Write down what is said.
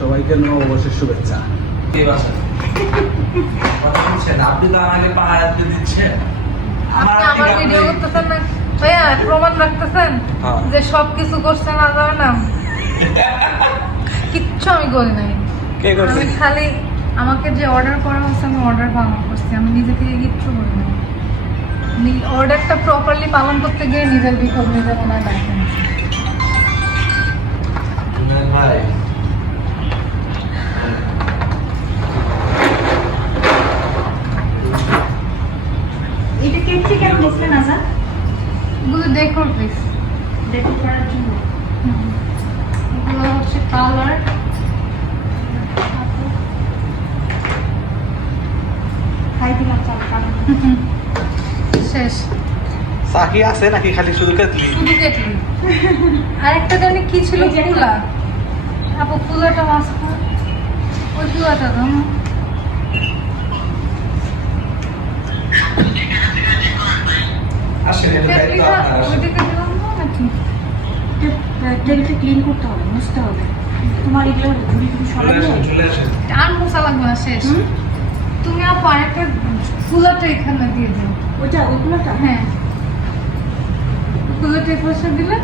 সবাইকে নববর্ষের শুভেচ্ছা। আপনি তো আমাকে পাহাড় দিচ্ছেন, আমার ভিডিও করতেছেন না ভাইয়া, প্রমাণ রাখতেছেন যে সবকিছু করছেন আজাবে না? কিচ্ছু আমি করি নাই। আমি খালি আমাকে যে অর্ডার করা হচ্ছে আমি অর্ডার পালন করছি, আমি নিজে থেকে কিচ্ছু করি নাই। অর্ডারটা প্রপারলি পালন করতে গিয়ে নিজের বিপদ নিজে মনে হয় দেখেন। ভাই এটা কেটে কেন বসবে না স্যার? এগুলো ডেকোর পিস, ডেকোর করার জন্য। এগুলো হচ্ছে কালার। খাই দিলাম চাল কারণ শেষ। সাকি আছে নাকি খালি শুধু কাটলি? শুধু কেটলি। আরেকটা জানি কি ছিল, কুলা। আপু কুলাটা মাছ ওই কুলাটা দাও না। আসলে এটা দায়িত্ব কেটলিটা আপনার। ওইদিকে দিলাম না নাকি? টেবিলটা ক্লিন করতে হবে, মুছতে হবে। তোমার এগুলো ঝুড়ি টুড়ি চলে সরাবে? আসেন, চলে আসেন। আর মশা লাগবে না, শেষ। তুমি আপু আরেকটা কুলাটা এখানে দিয়ে দাও। ওইগুলোটা হ্যাঁ, কুলাটা এপাশে দিলে